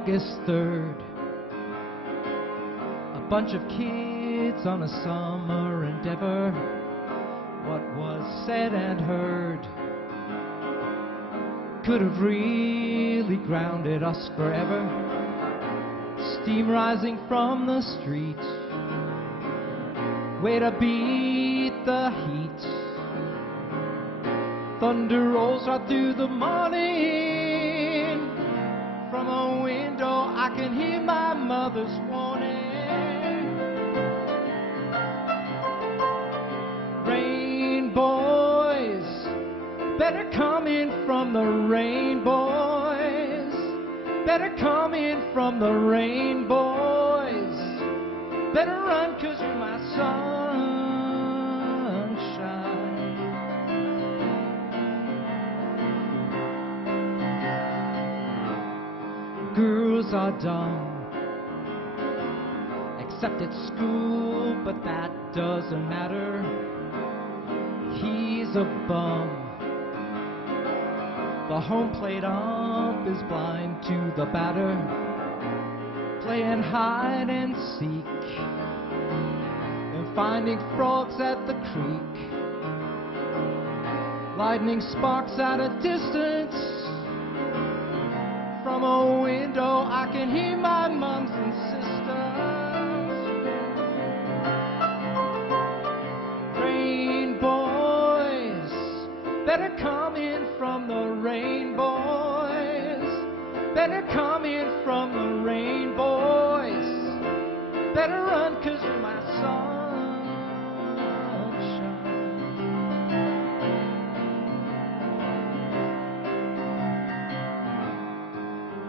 August 3rd, a bunch of kids on a summer endeavor. What was said and heard could have really grounded us forever. Steam rising from the street, way to beat the heat. Thunder rolls right through the morning. From a window I can hear my mother's warning. Rain boys, better come in from the rain, boys. Better come in from the rain, boys. Better run 'cause you're my sunshine. Girls are dumb, except at school, but that doesn't matter. He's a bum. The home plate ump is blind to the batter, playing hide and seek and finding frogs at the creek. Lightning sparks at a distance. From a window I can hear my mums and sisters. Rain boys, better come in from the rain, boys. Better come in from the rain, boys. Better run 'cause you're my sunshine.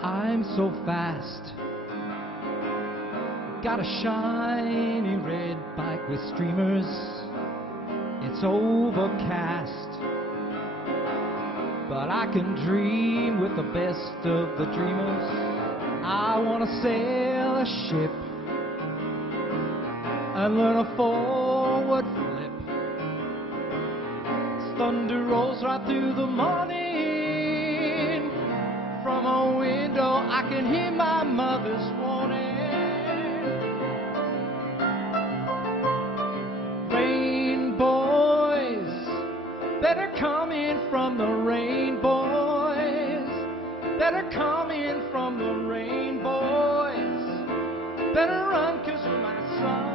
I'm so fast, got a shiny red bike with streamers. It's overcast, but I can dream with the best of the dreamers. I wanna sail a ship and learn a forward flip. Thunder rolls right through the morning. From a window I can hear my mother's warning. Rain boys, better come in from the rain, boys. Better come in from the rain, boys. Better run 'cause you're my son.